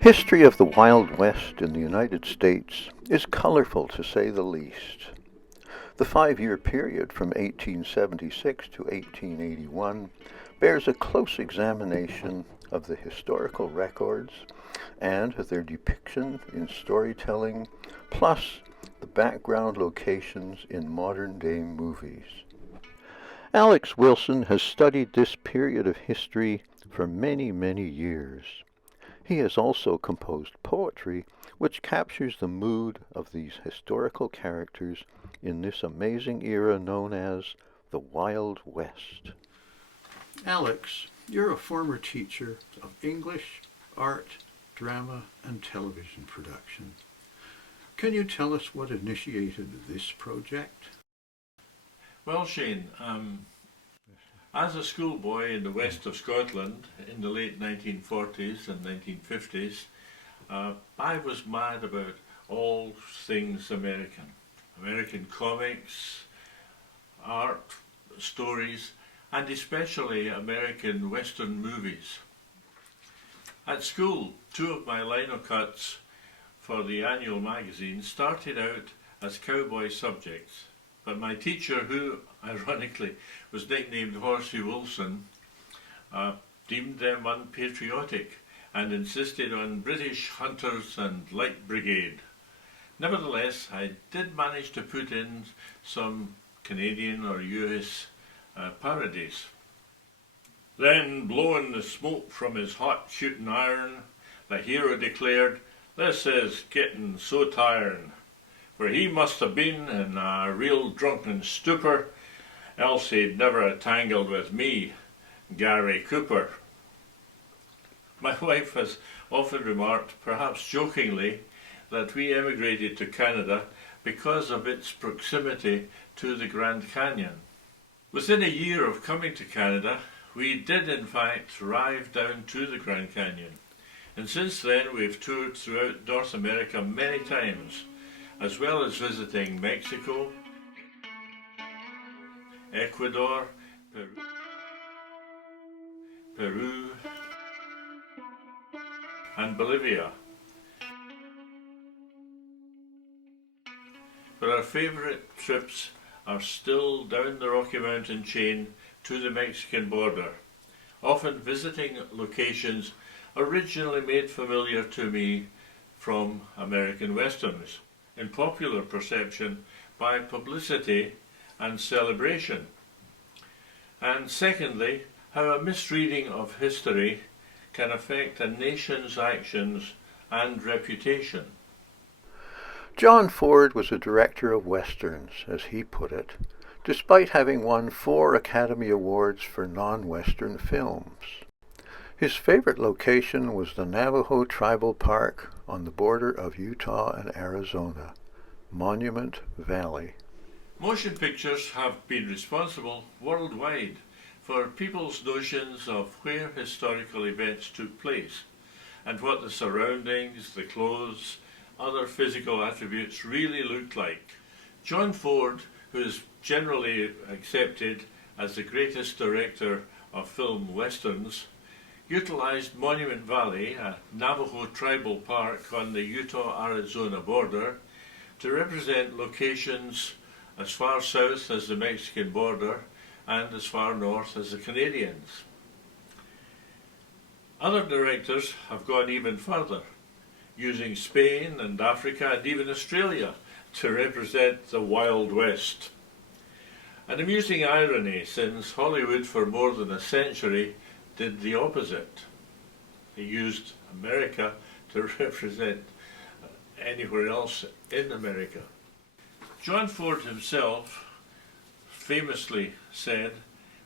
History of the Wild West in the United States is colorful to say the least. The 5-year period from 1876 to 1881 bears a close examination of the historical records and their depiction in storytelling, plus the background locations in modern-day movies. Alex Wilson has studied this period of history for many, many years. He has also composed poetry which captures the mood of these historical characters in this amazing era known as the Wild West. Alex, you're a former teacher of English, art, drama, and television production. Can you tell us what initiated this project? Well, Shane, as a schoolboy in the west of Scotland in the late 1940s and 1950s, I was mad about all things American. American comics, art, stories, and especially American Western movies. At school, 2 of my lino cuts for the annual magazine started out as cowboy subjects, but my teacher, who ironically was nicknamed Horsey Wilson, deemed them unpatriotic and insisted on British hunters and light brigade. Nevertheless, I did manage to put in some Canadian or US parodies. Then, blowing the smoke from his hot shooting iron, the hero declared, "This is getting so tiring, for he must have been in a real drunken stupor, else he'd never have tangled with me, Gary Cooper." My wife has often remarked, perhaps jokingly, that we emigrated to Canada because of its proximity to the Grand Canyon. Within a year of coming to Canada, we did in fact drive down to the Grand Canyon, and since then we've toured throughout North America many times, as well as visiting Mexico, Ecuador, Peru, and Bolivia. But our favourite trips are still down the Rocky Mountain chain to the Mexican border, often visiting locations originally made familiar to me from American Westerns, in popular perception by publicity and celebration. And secondly, how a misreading of history can affect a nation's actions and reputation. John Ford was a director of westerns, as he put it, despite having won 4 Academy Awards for non-Western films. His favorite location was the Navajo Tribal Park on the border of Utah and Arizona, Monument Valley. Motion pictures have been responsible worldwide for people's notions of where historical events took place and what the surroundings, the clothes, other physical attributes really looked like. John Ford, who is generally accepted as the greatest director of film westerns, utilized Monument Valley, a Navajo tribal park on the Utah-Arizona border, to represent locations as far south as the Mexican border and as far north as the Canadians. Other directors have gone even further, using Spain and Africa and even Australia to represent the Wild West. An amusing irony, since Hollywood for more than a century did the opposite. They used America to represent anywhere else in America. John Ford himself famously said,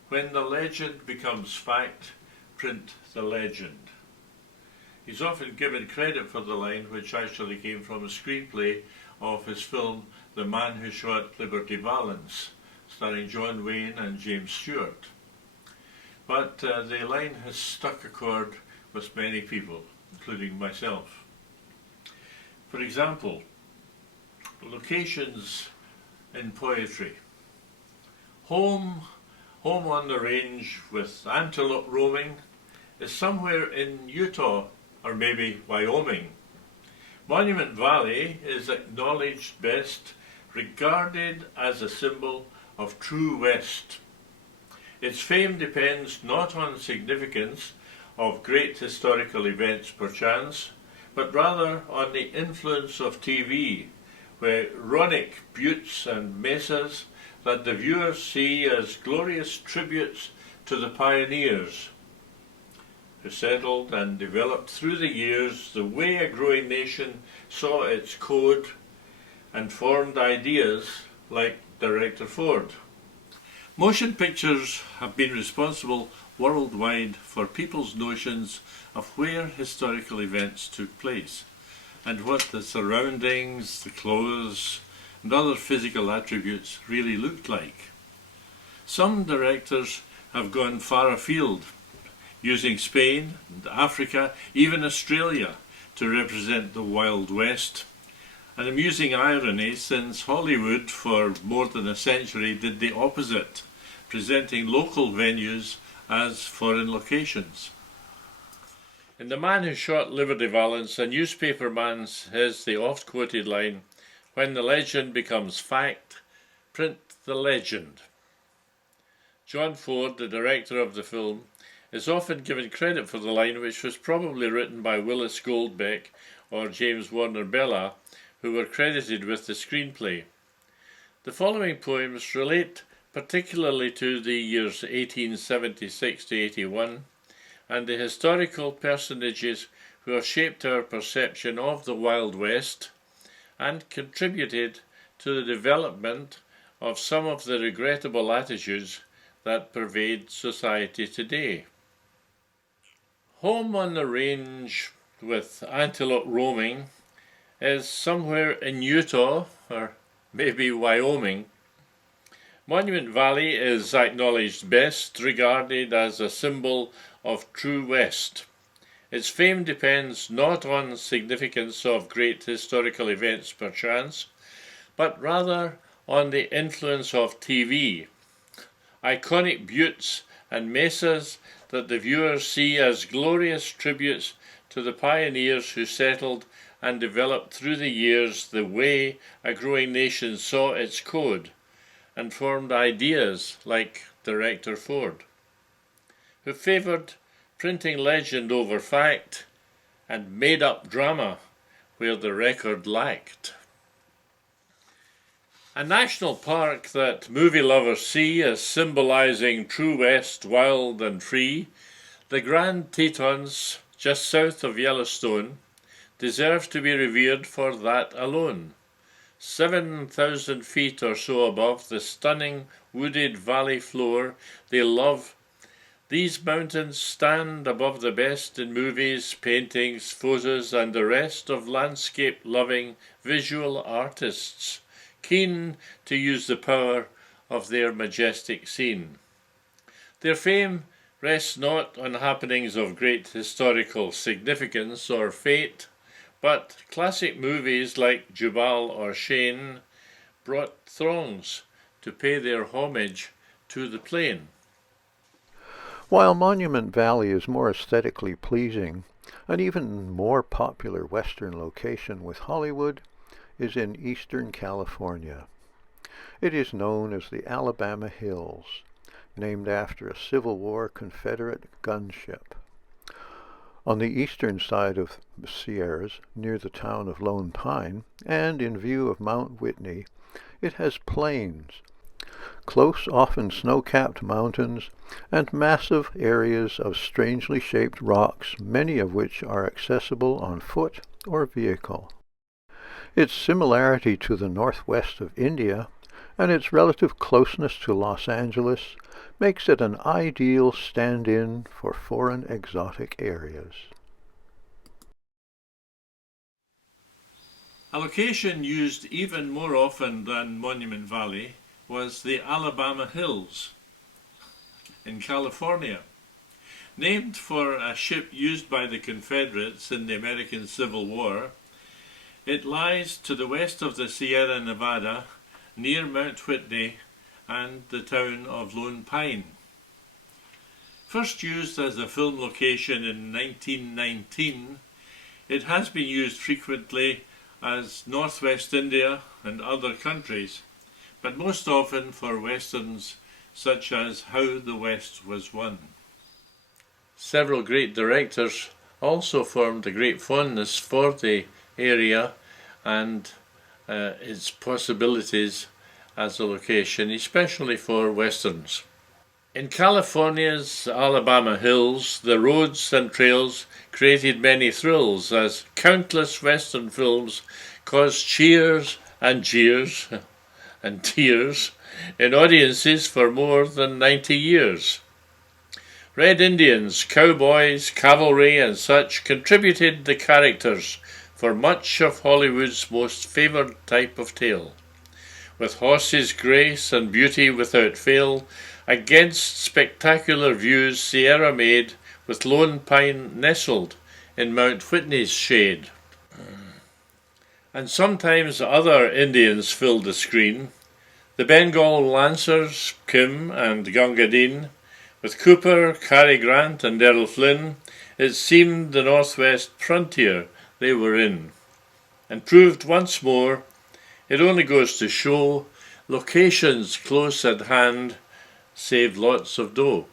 "When the legend becomes fact, print the legend." He's often given credit for the line, which actually came from a screenplay of his film The Man Who Shot Liberty Valance, starring John Wayne and James Stewart. But the line has struck a chord with many people, including myself. For example, locations in poetry. Home on the range with antelope roaming is somewhere in Utah or maybe Wyoming. Monument Valley is acknowledged best, regarded as a symbol of true West. Its fame depends not on significance of great historical events perchance, but rather on the influence of TV, where runic buttes and mesas that the viewers see as glorious tributes to the pioneers who settled and developed through the years the way a growing nation saw its code and formed ideas like Director Ford. Motion pictures have been responsible worldwide for people's notions of where historical events took place and what the surroundings, the clothes, and other physical attributes really looked like. Some directors have gone far afield, using Spain and Africa, even Australia, to represent the Wild West. An amusing irony, since Hollywood for more than a century did the opposite, presenting local venues as foreign locations. In The Man Who Shot Liberty Valance, a newspaperman says the oft-quoted line, "When the legend becomes fact, print the legend." John Ford, the director of the film, is often given credit for the line, which was probably written by Willis Goldbeck or James Warner Bella, who were credited with the screenplay. The following poems relate particularly to the years 1876 to 81, and the historical personages who have shaped our perception of the Wild West and contributed to the development of some of the regrettable attitudes that pervade society today. Home on the range with antelope roaming is somewhere in Utah, or maybe Wyoming. Monument Valley is acknowledged best, regarded as a symbol of true West. Its fame depends not on significance of great historical events perchance, but rather on the influence of TV. Iconic buttes and mesas that the viewers see as glorious tributes to the pioneers who settled and developed through the years the way a growing nation saw its code and formed ideas like Director Ford, who favoured printing legend over fact and made up drama where the record lacked. A national park that movie lovers see as symbolising true West, wild and free, the Grand Tetons, just south of Yellowstone, deserve to be revered for that alone. 7,000 feet or so above the stunning wooded valley floor they love, these mountains stand above the best in movies, paintings, photos, and the rest of landscape-loving visual artists, keen to use the power of their majestic scene. Their fame rests not on happenings of great historical significance or fate, but classic movies like Jubal or Shane brought throngs to pay their homage to the plain. While Monument Valley is more aesthetically pleasing, an even more popular western location with Hollywood is in eastern California. It is known as the Alabama Hills, named after a Civil War Confederate gunship. On the eastern side of the Sierras, near the town of Lone Pine, and in view of Mount Whitney, it has plains, close, often snow-capped mountains, and massive areas of strangely shaped rocks, many of which are accessible on foot or vehicle. Its similarity to the northwest of India and its relative closeness to Los Angeles makes it an ideal stand-in for foreign exotic areas. A location used even more often than Monument Valley was the Alabama Hills in California. Named for a ship used by the Confederates in the American Civil War, it lies to the west of the Sierra Nevada, near Mount Whitney and the town of Lone Pine. First used as a film location in 1919, It has been used frequently as Northwest India and other countries, but most often for westerns such as How the West Was Won. Several great directors also formed a great fondness for the area and its possibilities as a location, especially for westerns. In California's Alabama hills, the roads and trails created many thrills as countless western films caused cheers and jeers and tears in audiences for more than 90 years. Red Indians, cowboys, cavalry, and such contributed the characters for much of Hollywood's most favoured type of tale. With horses' grace and beauty without fail, against spectacular views Sierra made, with Lone Pine nestled in Mount Whitney's shade. And sometimes other Indians filled the screen, the Bengal Lancers, Kim and Gunga Din, with Cooper, Cary Grant and Errol Flynn. It seemed the Northwest frontier they were in, and proved once more, it only goes to show, locations close at hand save lots of dough.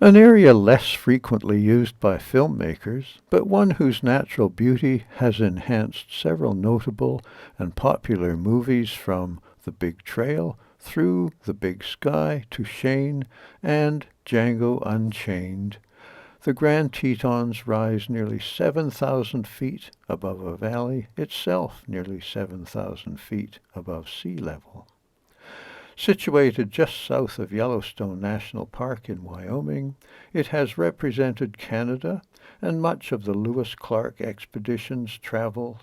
An area less frequently used by filmmakers, but one whose natural beauty has enhanced several notable and popular movies from The Big Trail through The Big Sky to Shane and Django Unchained. The Grand Tetons rise nearly 7,000 feet above a valley itself nearly 7,000 feet above sea level. Situated just south of Yellowstone National Park in Wyoming, it has represented Canada and much of the Lewis Clark expedition's travels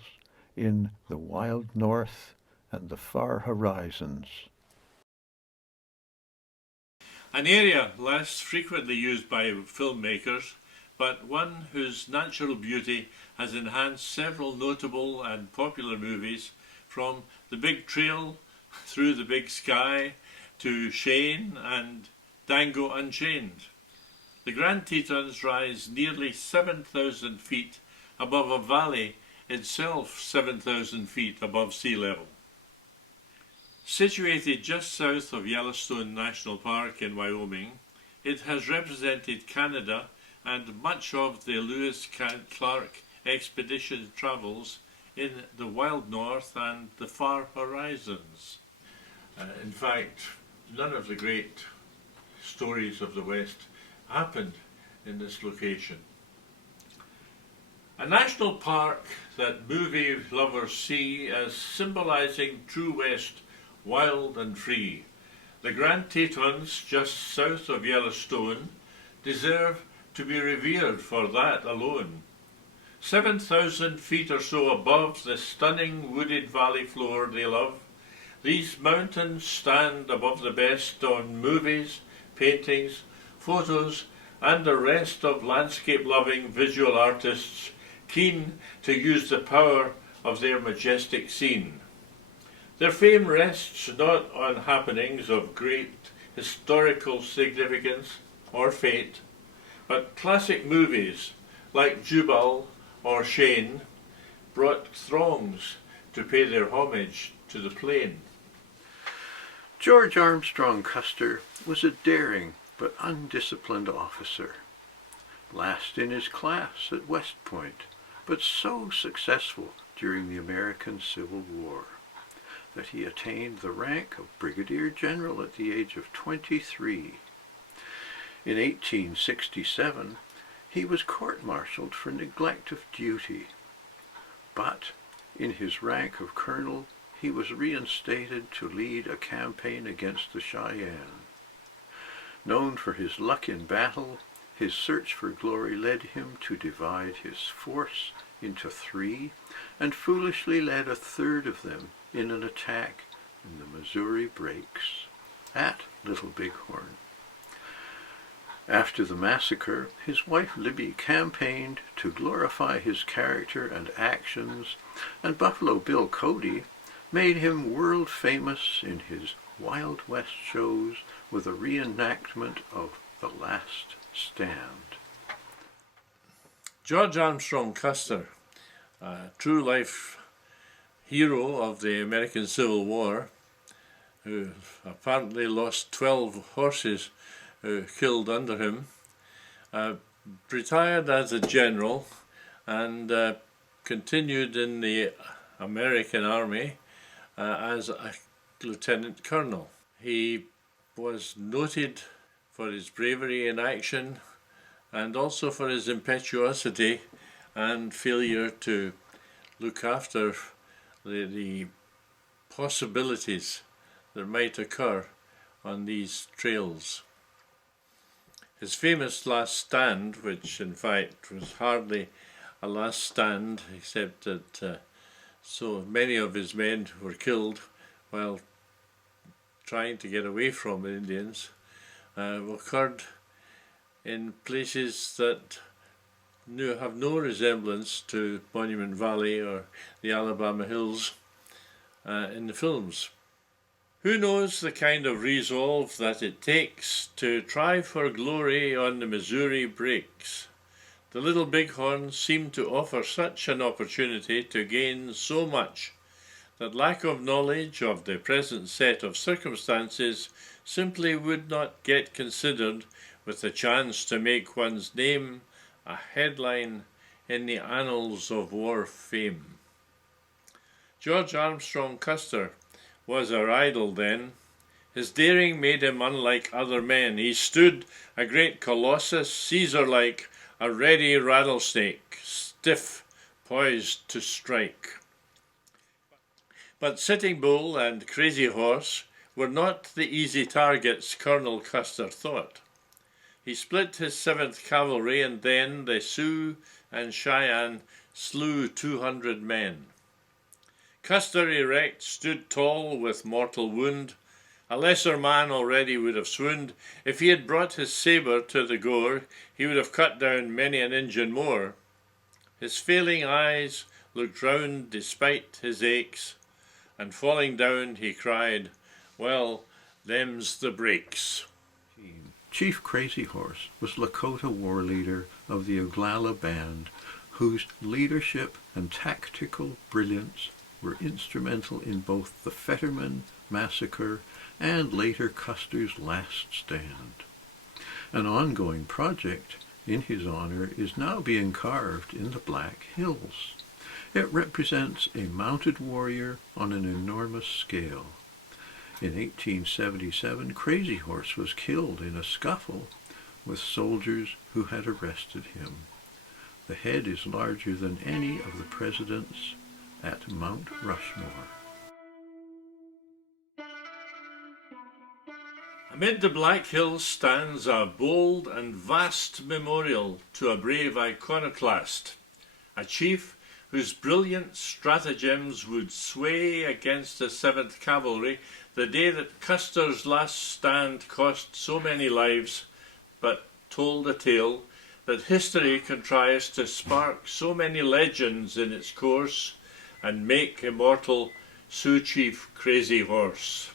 in the wild north and the far horizons. An area less frequently used by filmmakers, but one whose natural beauty has enhanced several notable and popular movies, from The Big Trail through The Big Sky to Shane and Django Unchained. The Grand Tetons rise nearly 7,000 feet above a valley itself 7,000 feet above sea level. Situated just south of Yellowstone National Park in Wyoming, it has represented Canada and much of the Lewis Clark expedition travels in the wild north and the far horizons. In fact, none of the great stories of the West happened in this location. A national park that movie lovers see as symbolizing true West, wild and free. The Grand Tetons, just south of Yellowstone, deserve to be revered for that alone. 7,000 feet or so above the stunning wooded valley floor they love, these mountains stand above the best on movies, paintings, photos, and the rest of landscape-loving visual artists keen to use the power of their majestic scene. Their fame rests not on happenings of great historical significance or fate, but classic movies like Jubal or Shane brought throngs to pay their homage to the plain. George Armstrong Custer was a daring but undisciplined officer, last in his class at West Point, but so successful during the American Civil War that he attained the rank of brigadier general at the age of 23. In 1867, he was court-martialed for neglect of duty, but in his rank of colonel, he was reinstated to lead a campaign against the Cheyenne. Known for his luck in battle, his search for glory led him to divide his force into three, and foolishly led a third of them in an attack in the Missouri Breaks at Little Bighorn. After the massacre, his wife Libby campaigned to glorify his character and actions, and Buffalo Bill Cody made him world famous in his Wild West shows with a reenactment of The Last Stand. George Armstrong Custer, a true life hero of the American Civil War, who apparently lost 12 horses killed under him, retired as a general and continued in the American Army as a lieutenant colonel. He was noted for his bravery in action and also for his impetuosity and failure to look after the possibilities that might occur on these trails. His famous last stand, which in fact was hardly a last stand, except that so many of his men were killed while trying to get away from the Indians, occurred in places that have no resemblance to Monument Valley or the Alabama Hills in the films. Who knows the kind of resolve that it takes to try for glory on the Missouri breaks? The Little Bighorn seemed to offer such an opportunity to gain so much that lack of knowledge of the present set of circumstances simply would not get considered with the chance to make one's name a headline in the annals of war fame. George Armstrong Custer was our idol then. His daring made him unlike other men. He stood a great colossus, Caesar-like, a ready rattlesnake, stiff, poised to strike. But Sitting Bull and Crazy Horse were not the easy targets Colonel Custer thought. He split his 7th Cavalry, and then the Sioux and Cheyenne slew 200 men. Custer erect stood tall with mortal wound. A lesser man already would have swooned. If he had brought his sabre to the gore, he would have cut down many an Injun more. His failing eyes looked round despite his aches, and falling down he cried, "Well, them's the breaks." Chief Crazy Horse was Lakota war leader of the Oglala Band, whose leadership and tactical brilliance were instrumental in both the Fetterman Massacre and later Custer's Last Stand. An ongoing project in his honor is now being carved in the Black Hills. It represents a mounted warrior on an enormous scale. In 1877, Crazy Horse was killed in a scuffle with soldiers who had arrested him. The head is larger than any of the presidents at Mount Rushmore. Amid the Black Hills stands a bold and vast memorial to a brave iconoclast, a chief whose brilliant stratagems would sway against the 7th Cavalry the day that Custer's last stand cost so many lives, but told a tale that history contrives to spark so many legends in its course and make immortal Sioux Chief Crazy Horse.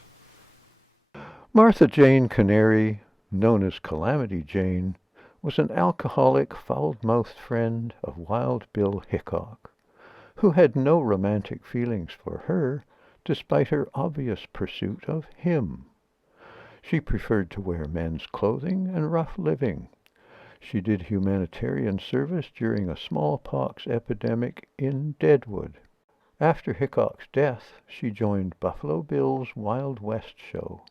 Martha Jane Canary, known as Calamity Jane, was an alcoholic, foul-mouthed friend of Wild Bill Hickok, who had no romantic feelings for her, despite her obvious pursuit of him. She preferred to wear men's clothing and rough living. She did humanitarian service during a smallpox epidemic in Deadwood. After Hickok's death, she joined Buffalo Bill's Wild West show.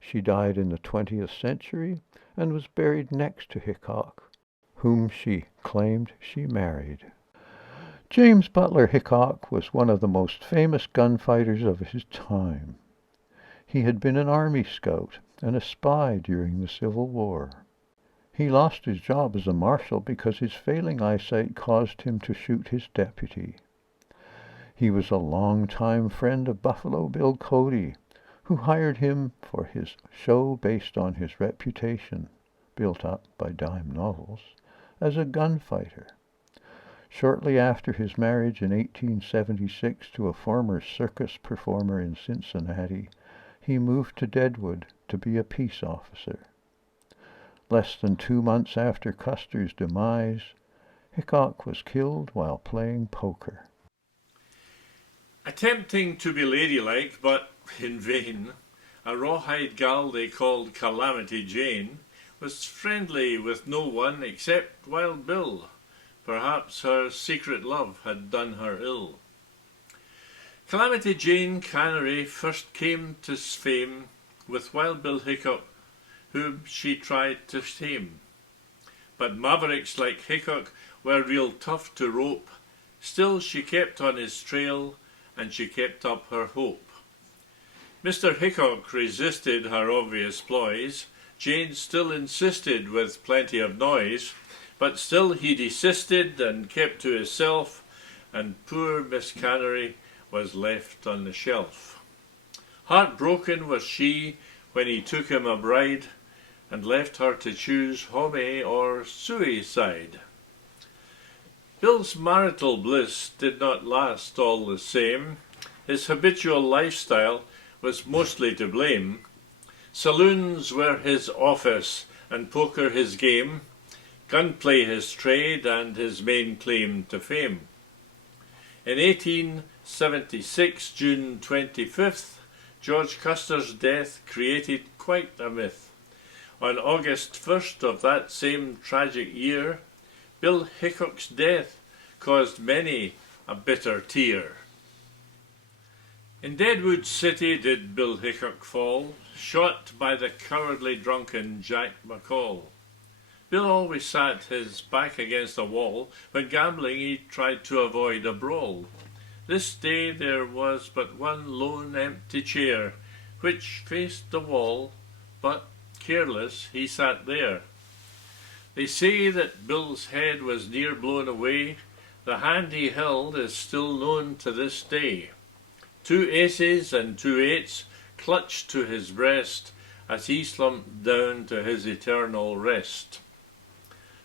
She died in the 20th century and was buried next to Hickok, whom she claimed she married. James Butler Hickok was one of the most famous gunfighters of his time. He had been an Army scout and a spy during the Civil War. He lost his job as a marshal because his failing eyesight caused him to shoot his deputy. He was a long-time friend of Buffalo Bill Cody, who hired him for his show based on his reputation, built up by dime novels, as a gunfighter. Shortly after his marriage in 1876 to a former circus performer in Cincinnati, he moved to Deadwood to be a peace officer. Less than 2 months after Custer's demise, Hickok was killed while playing poker. Attempting to be ladylike, but in vain, a rawhide gal they called Calamity Jane was friendly with no one except Wild Bill. Perhaps her secret love had done her ill. Calamity Jane Canary first came to fame with Wild Bill Hickok, whom she tried to tame. But mavericks like Hickok were real tough to rope. Still she kept on his trail, and she kept up her hope. Mr. Hickok resisted her obvious ploys. Jane still insisted with plenty of noise, but still he desisted and kept to himself, and poor Miss Canary was left on the shelf. Heartbroken was she when he took him a bride, and left her to choose home or suicide. Bill's marital bliss did not last all the same. His habitual lifestyle was mostly to blame. Saloons were his office and poker his game, gunplay his trade and his main claim to fame. In 1876, June 25th, George Custer's death created quite a myth. On August 1st of that same tragic year, Bill Hickok's death caused many a bitter tear. In Deadwood City did Bill Hickok fall, shot by the cowardly drunken Jack McCall. Bill always sat his back against a wall. When gambling he tried to avoid a brawl. This day there was but one lone empty chair, which faced the wall, but careless he sat there. They say that Bill's head was near blown away. The hand he held is still known to this day. 2 aces and 2 eights clutched to his breast as he slumped down to his eternal rest.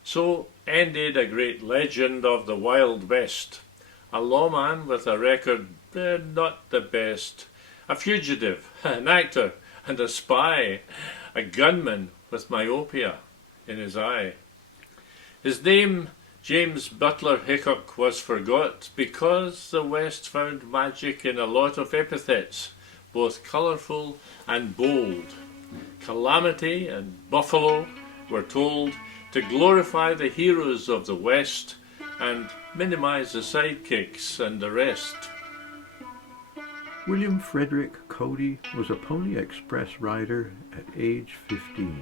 So ended a great legend of the Wild West. A lawman with a record not the best. A fugitive, an actor and a spy. A gunman with myopia in his eye. His name, James Butler Hickok, was forgot because the West found magic in a lot of epithets, both colourful and bold. Calamity and Buffalo were told to glorify the heroes of the West and minimise the sidekicks and the rest. William Frederick Cody was a Pony Express rider at age 15.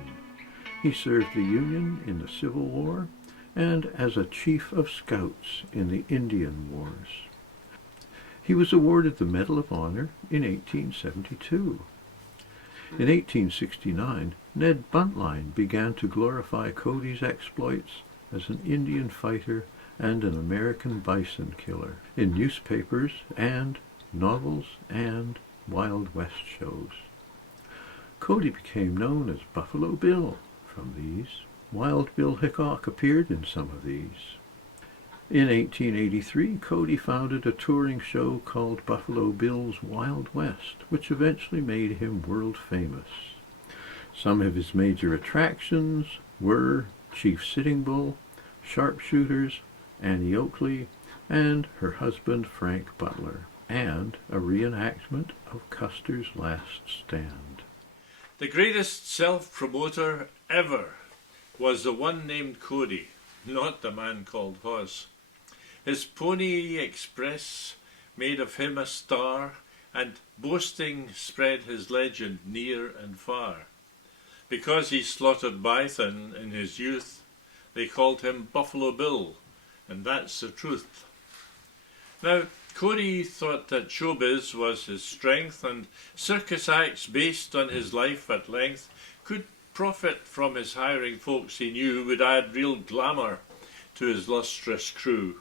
He served the Union in the Civil War and as a chief of scouts in the Indian Wars. He was awarded the Medal of Honor in 1872. In 1869, Ned Buntline began to glorify Cody's exploits as an Indian fighter and an American bison killer in newspapers and novels and Wild West shows. Cody became known as Buffalo Bill from these. Wild Bill Hickok appeared in some of these. In 1883, Cody founded a touring show called Buffalo Bill's Wild West, which eventually made him world famous. Some of his major attractions were Chief Sitting Bull, Sharpshooters, Annie Oakley, and her husband Frank Butler, and a reenactment of Custer's Last Stand. The greatest self-promoter ever was the one named Cody, not the man called Hoss. His Pony Express made of him a star, and boasting spread his legend near and far. Because he slaughtered bison in his youth, they called him Buffalo Bill, and that's the truth. Now, Cody thought that showbiz was his strength, and circus acts based on his life at length could profit from his hiring folks he knew would add real glamour to his lustrous crew.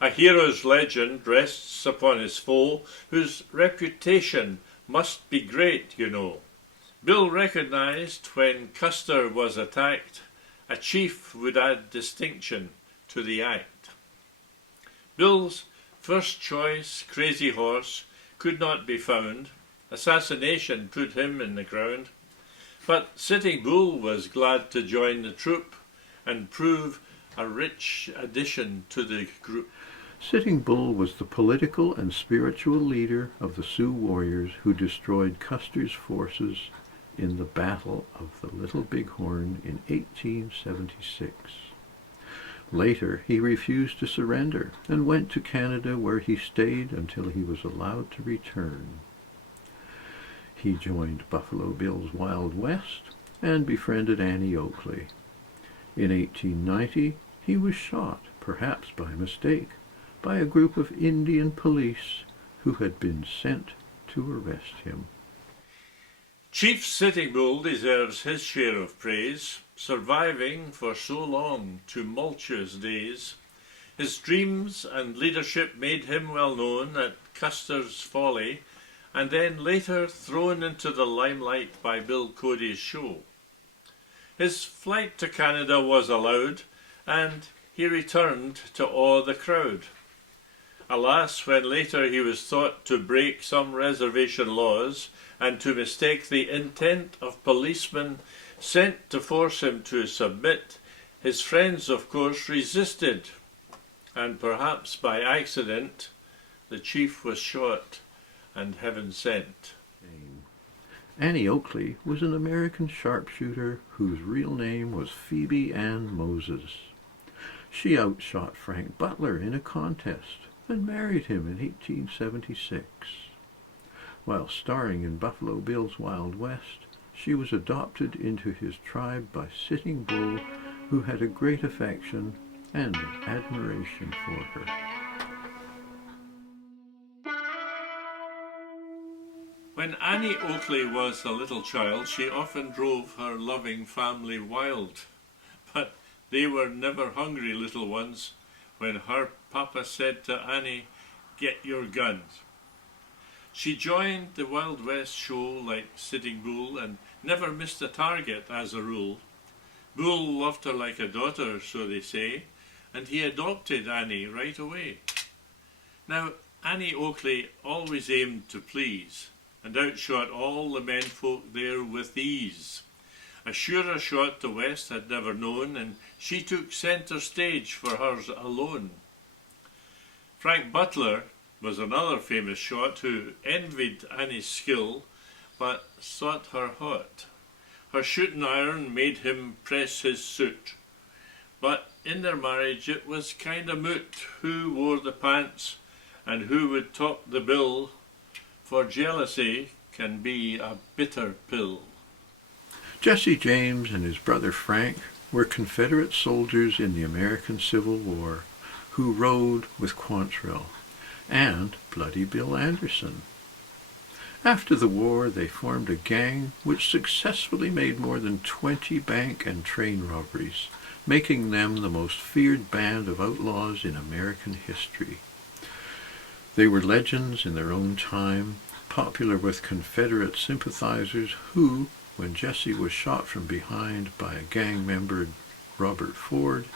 A hero's legend rests upon his foe, whose reputation must be great, you know. Bill recognized when Custer was attacked, a chief would add distinction to the act. Bill's first choice, Crazy Horse, could not be found. Assassination put him in the ground. But Sitting Bull was glad to join the troop and prove a rich addition to the group. Sitting Bull was the political and spiritual leader of the Sioux warriors who destroyed Custer's forces in the Battle of the Little Bighorn in 1876. Later, he refused to surrender and went to Canada, where he stayed until he was allowed to return. He joined Buffalo Bill's Wild West and befriended Annie Oakley. In 1890, he was shot, perhaps by mistake, by a group of Indian police who had been sent to arrest him. Chief Sitting Bull deserves his share of praise, surviving for so long tumultuous days. His dreams and leadership made him well known at Custer's Folly, and then later thrown into the limelight by Bill Cody's show. His flight to Canada was allowed, and he returned to awe the crowd. Alas, when later he was thought to break some reservation laws and to mistake the intent of policemen sent to force him to submit, his friends, of course, resisted, and perhaps by accident, the chief was shot and heaven sent. Annie Oakley was an American sharpshooter whose real name was Phoebe Ann Moses. She outshot Frank Butler in a contest and married him in 1876. While starring in Buffalo Bill's Wild West, she was adopted into his tribe by Sitting Bull, who had a great affection and admiration for her. When Annie Oakley was a little child, she often drove her loving family wild. But they were never hungry little ones when her papa said to Annie, "Get your guns." She joined the Wild West show like Sitting Bull and never missed a target as a rule. Bull loved her like a daughter, so they say, and he adopted Annie right away. Now, Annie Oakley always aimed to please, and outshot all the menfolk there with ease. A surer shot the West had never known, and she took centre stage for hers alone. Frank Butler was another famous shot who envied Annie's skill, but thought her hot. Her shooting iron made him press his suit, but in their marriage it was kinda moot who wore the pants and who would top the bill, for jealousy can be a bitter pill. Jesse James and his brother Frank were Confederate soldiers in the American Civil War who rode with Quantrill and Bloody Bill Anderson. After the war, they formed a gang which successfully made more than 20 bank and train robberies, making them the most feared band of outlaws in American history. They were legends in their own time, popular with Confederate sympathizers who, when Jesse was shot from behind by a gang member, Robert Ford,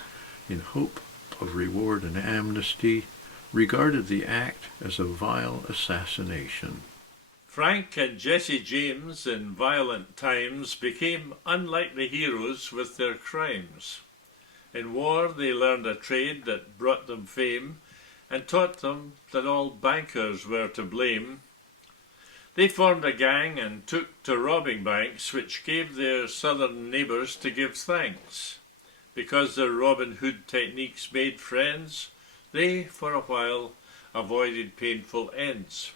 in hope of reward and amnesty, regarded the act as a vile assassination. Frank and Jesse James in violent times became unlikely heroes with their crimes. In war they learned a trade that brought them fame and taught them that all bankers were to blame. They formed a gang and took to robbing banks, which gave their southern neighbours to give thanks. Because their Robin Hood techniques made friends, they, for a while, avoided painful ends.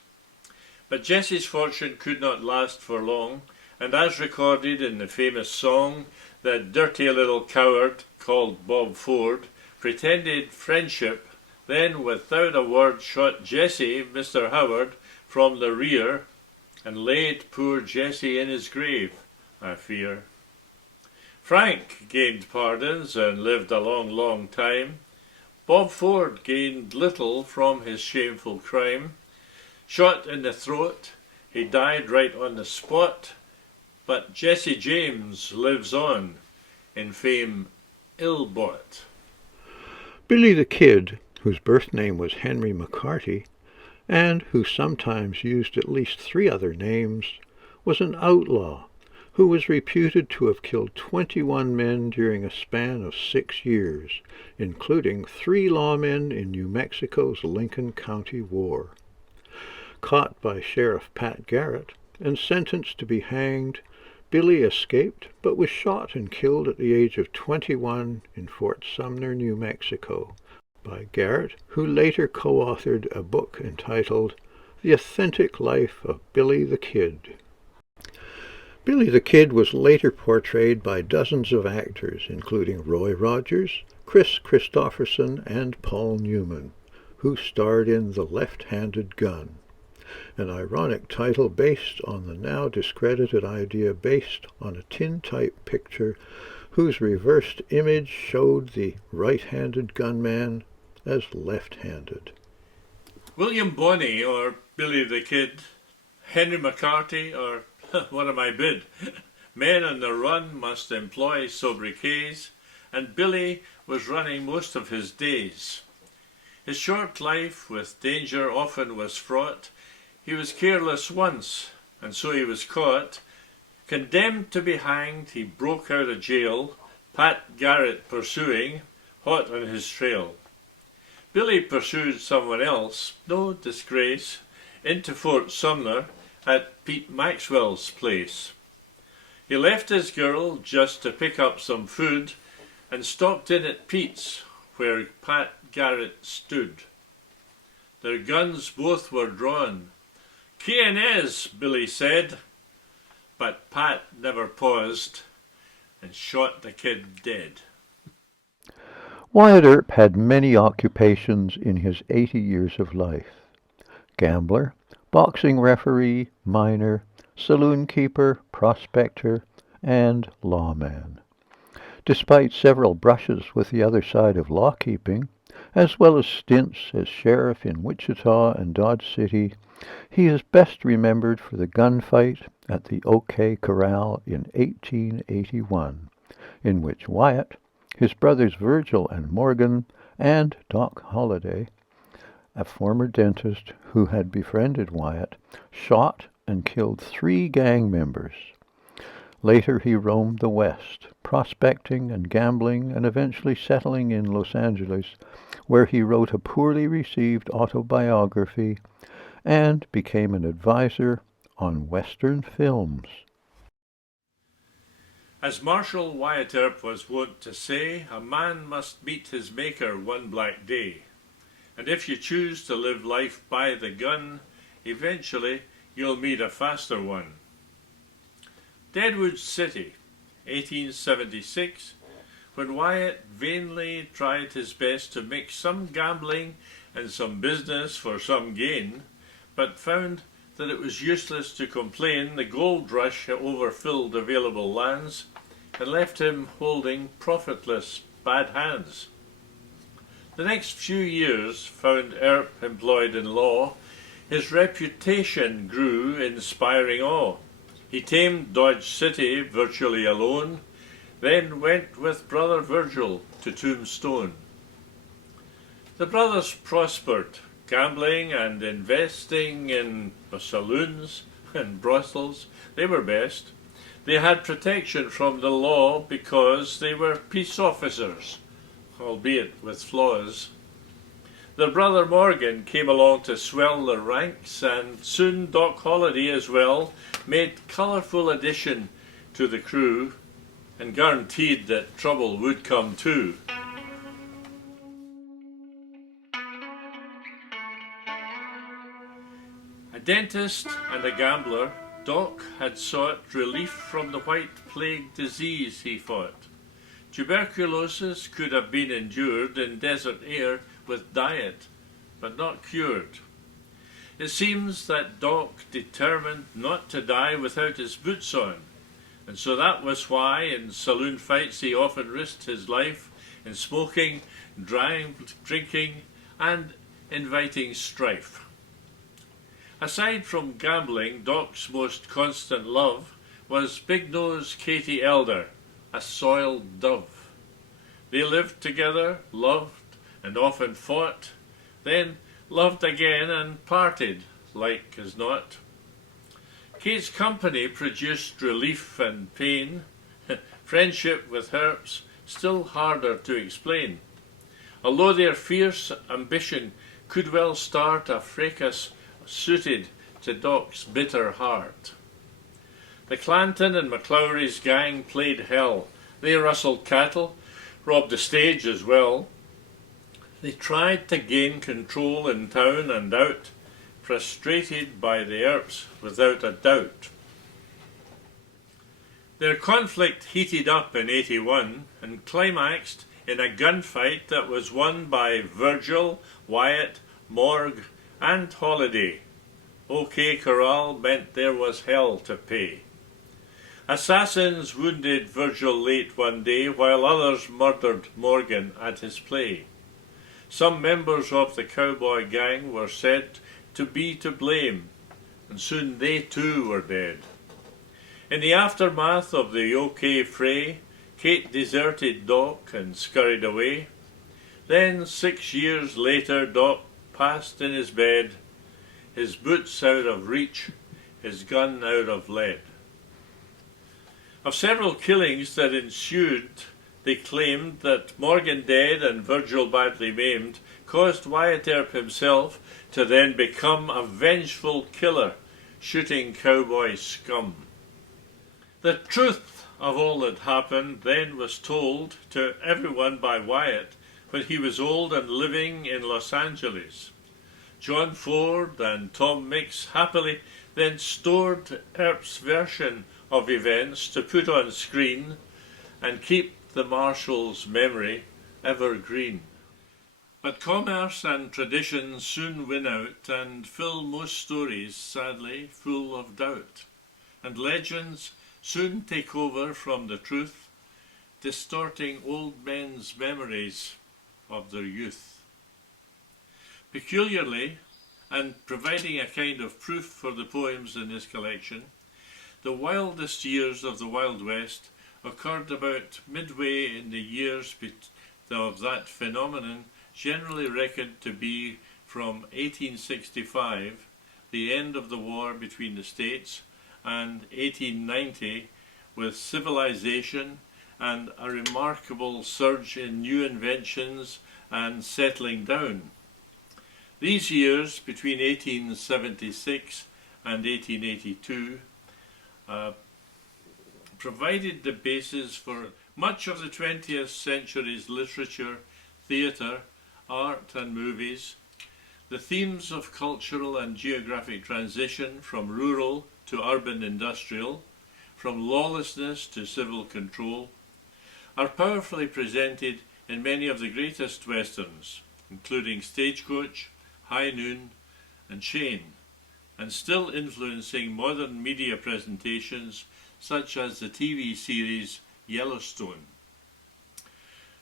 But Jesse's fortune could not last for long, and as recorded in the famous song, that dirty little coward, called Bob Ford, pretended friendship, then without a word shot Jesse, Mr. Howard, from the rear, and laid poor Jesse in his grave, I fear. Frank gained pardons and lived a long, long time. Bob Ford gained little from his shameful crime. Shot in the throat, he died right on the spot, but Jesse James lives on in fame ill-bought. Billy the Kid, whose birth name was Henry McCarty, and who sometimes used at least 3 other names, was an outlaw who was reputed to have killed 21 men during a span of 6 years, including 3 lawmen in New Mexico's Lincoln County War. Caught by Sheriff Pat Garrett and sentenced to be hanged, Billy escaped but was shot and killed at the age of 21 in Fort Sumner, New Mexico, by Garrett, who later co-authored a book entitled The Authentic Life of Billy the Kid. Billy the Kid was later portrayed by dozens of actors, including Roy Rogers, Chris Christopherson, and Paul Newman, who starred in The Left-Handed Gun, an ironic title based on the now discredited idea based on a tintype picture whose reversed image showed the right-handed gunman as left-handed. William Bonney, or Billy the Kid, Henry McCarthy, or what am I bid? Men on the run must employ sobriquets, and Billy was running most of his days. His short life with danger often was fraught. He was careless once, and so he was caught. Condemned to be hanged, he broke out of jail, Pat Garrett pursuing, hot on his trail. Billy pursued someone else, no disgrace, into Fort Sumner at Pete Maxwell's place. He left his girl just to pick up some food and stopped in at Pete's, where Pat Garrett stood. Their guns both were drawn. "K&S," Billy said, but Pat never paused and shot the kid dead. Wyatt Earp had many occupations in his 80 years of life. Gambler, boxing referee, miner, saloon keeper, prospector, and lawman. Despite several brushes with the other side of law-keeping, as well as stints as sheriff in Wichita and Dodge City, he is best remembered for the gunfight at the OK Corral in 1881, in which Wyatt, his brothers Virgil and Morgan, and Doc Holliday, a former dentist who had befriended Wyatt, shot and killed 3 gang members. Later he roamed the West, prospecting and gambling, and eventually settling in Los Angeles, where he wrote a poorly received autobiography and became an advisor on Western films. As Marshal Wyatt Earp was wont to say, a man must meet his maker one black day. And if you choose to live life by the gun, eventually you'll meet a faster one. Deadwood City, 1876, when Wyatt vainly tried his best to mix some gambling and some business for some gain, but found that it was useless to complain. The gold rush overfilled available lands and left him holding profitless bad hands. The next few years found Earp employed in law. His reputation grew, inspiring awe. He tamed Dodge City virtually alone, then went with brother Virgil to Tombstone. The brothers prospered, gambling and investing in saloons and brothels. They were best. They had protection from the law because they were peace officers, albeit with flaws. Their brother Morgan came along to swell the ranks, and soon Doc Holliday as well made colourful addition to the crew and guaranteed that trouble would come too. A dentist and a gambler, Doc had sought relief from the white plague disease he fought. Tuberculosis could have been endured in desert air with diet, but not cured. It seems that Doc determined not to die without his boots on, and so that was why in saloon fights he often risked his life in smoking, drinking, and inviting strife. Aside from gambling, Doc's most constant love was big-nosed Katie Elder, a soiled dove. They lived together, loved, and often fought, then loved again and parted, like as not. Kate's company produced relief and pain, friendship with Herps still harder to explain, although their fierce ambition could well start a fracas suited to Doc's bitter heart. The Clanton and McLowry's gang played hell. They rustled cattle, robbed the stage as well. They tried to gain control in town and out, frustrated by the Earps without a doubt. Their conflict heated up in '81 and climaxed in a gunfight that was won by Virgil, Wyatt, Morg and Holiday. OK Corral meant there was hell to pay. Assassins wounded Virgil late one day, while others murdered Morgan at his play. Some members of the cowboy gang were said to be to blame, and soon they too were dead. In the aftermath of the OK fray, Kate deserted Doc and scurried away. Then 6 years later Doc passed in his bed, his boots out of reach, his gun out of lead. Of several killings that ensued, they claimed that Morgan dead and Virgil badly maimed caused Wyatt Earp himself to then become a vengeful killer, shooting cowboy scum. The truth of all that happened then was told to everyone by Wyatt when he was old and living in Los Angeles. John Ford and Tom Mix happily then stored Earp's version of events to put on screen and keep the Marshal's memory evergreen. But commerce and tradition soon win out and fill most stories, sadly, full of doubt. And legends soon take over from the truth, distorting old men's memories of their youth. Peculiarly, and providing a kind of proof for the poems in this collection, the wildest years of the Wild West occurred about midway in the years of that phenomenon, generally reckoned to be from 1865, the end of the war between the states, and 1890, with civilization and a remarkable surge in new inventions and settling down. These years, between 1876 and 1882, provided the basis for much of the 20th century's literature, theatre, art and movies. The themes of cultural and geographic transition from rural to urban industrial, from lawlessness to civil control, are powerfully presented in many of the greatest westerns, including Stagecoach, High Noon and Shane, and still influencing modern media presentations such as the TV series Yellowstone.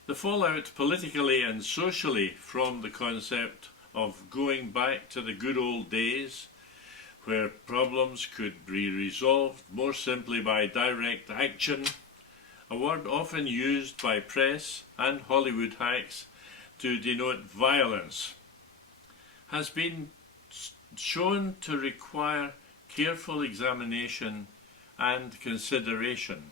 The fallout politically and socially from the concept of going back to the good old days, where problems could be resolved more simply by direct action, a word often used by press and Hollywood hacks to denote violence, has been shown to require careful examination and consideration.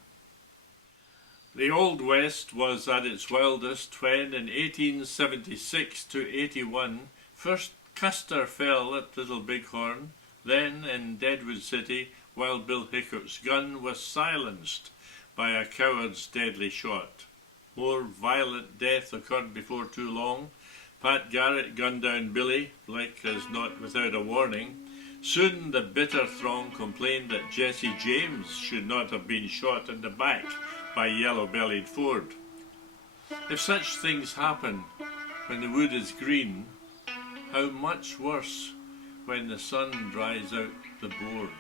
The Old West was at its wildest when, in 1876 to 81, first Custer fell at Little Bighorn, then in Deadwood City, Wild Bill Hickok's gun was silenced by a coward's deadly shot. More violent death occurred before too long. Pat Garrett gunned down Billy, like as not without a warning. Soon the bitter throng complained that Jesse James should not have been shot in the back by yellow-bellied Ford. If such things happen when the wood is green, how much worse when the sun dries out the board.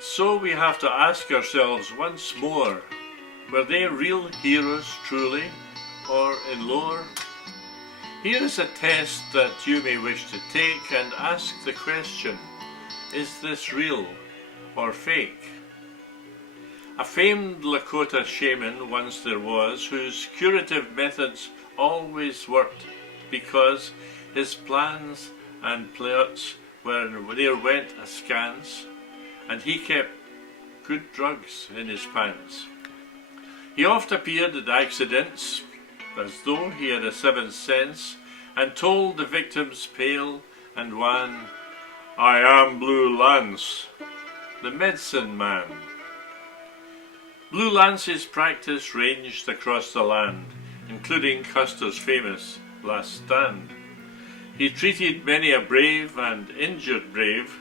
so we have to ask ourselves once more, were they real heroes truly, or in lore? Here is a test that you may wish to take and ask the question, is this real or fake? A famed Lakota shaman once there was, whose curative methods always worked because his plans and plots were near went askance, and he kept good drugs in his pants. He oft appeared at accidents, as though he had a seventh sense, and told the victims pale and wan, I am Blue Lance, the medicine man. Blue Lance's practice ranged across the land, including Custer's famous Last Stand. He treated many a brave and injured brave.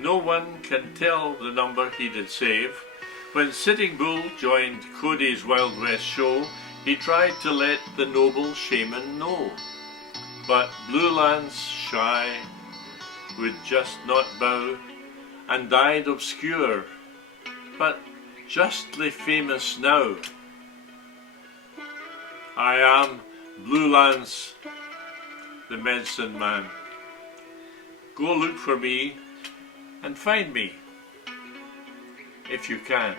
No one can tell the number he did save. When Sitting Bull joined Cody's Wild West show, he tried to let the noble shaman know. But Blue Lance, shy, would just not bow, and died obscure, but justly famous now. I am Blue Lance, the medicine man. Go look for me and find me if you can.